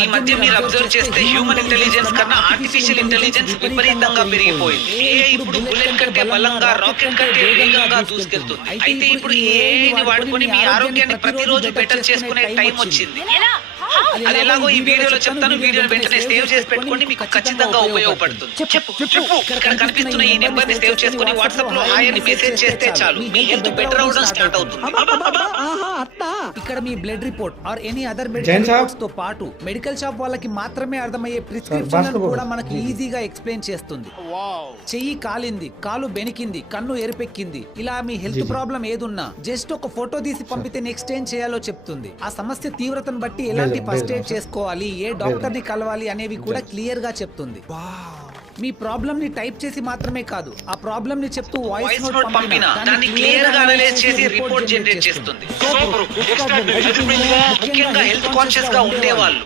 ఈ మధ్య మీరు అబ్జర్వ్ చేస్తే హ్యూమన్ ఇంటెలిజెన్స్ కన్నా ఆర్టిఫిషియల్ ఇంటెలిజెన్స్ విపరీతంగా పెరిగిపోయింది. ఏఐ ఇప్పుడు బుల్లెట్ కంటే బలంగా, రాకెట్ కంటే వేగంగా దూసుకెళ్తుంది. అయితే ఇప్పుడు ఈ ఏఐని వాడుకొని మీ ఆరోగ్యాన్ని ప్రతిరోజు బెటర్ చేసుకునే టైం వచ్చింది. అది ఎలాగో ఈ వీడియోలో చెప్తాను. వీడియోని వెంటనే సేవ్ చేసి పెట్టుకోండి, మీకు ఖచ్చితంగా ఉపయోగపడుతుంది. చెప్పు ఇక్కడ కనిపిస్తున్న ఈ నెంబర్ ని సేవ్ చేసుకుని వాట్సాప్ లో హాయ్ అని మెసేజ్ చేస్తే చాలు, మీ హెల్త్ బెటర్ అవడం స్టార్ట్ అవుతుంది. ఇక్కడ మీ blood report or any other medical reports తో పాటు మెడికల్ షాప్ వాళ్ళకి మాత్రమే అర్థమయ్యే ప్రిస్క్రిప్షన్ కూడా మనకి ఈజీగా ఎక్స్ప్లెయిన్ చేస్తుంది. చెయ్యి కాలింది, కాలు బెనికింది, కన్ను ఎరుపెక్కింది, ఇలా మీ హెల్త్ ప్రాబ్లం ఏదున్నా జస్ట్ ఒక ఫోటో తీసి పంపితే నెక్స్ట్ ఏం చేయాలో చెప్తుంది. ఆ సమస్య తీవ్రతను బట్టి ఎలాంటి ఫస్ట్ ఎయిడ్ చేసుకోవాలి, ఏ డాక్టర్ ని కలవాలి అనేవి కూడా క్లియర్ గా చెప్తుంది. మీ ప్రాబ్లమ్ ని టైప్ చేసి మాత్రమే కాదు, ఆ ప్రాబ్లమ్ ని చెప్తూ వాయిస్ నోట్ పంపినా దాన్ని క్లియర్ గా అనలైజ్ చేసి రిపోర్ట్ జనరేట్ చేస్తుంది. ముఖ్యంగా హెల్త్ కాన్షియస్ గా ఉండేవాళ్ళు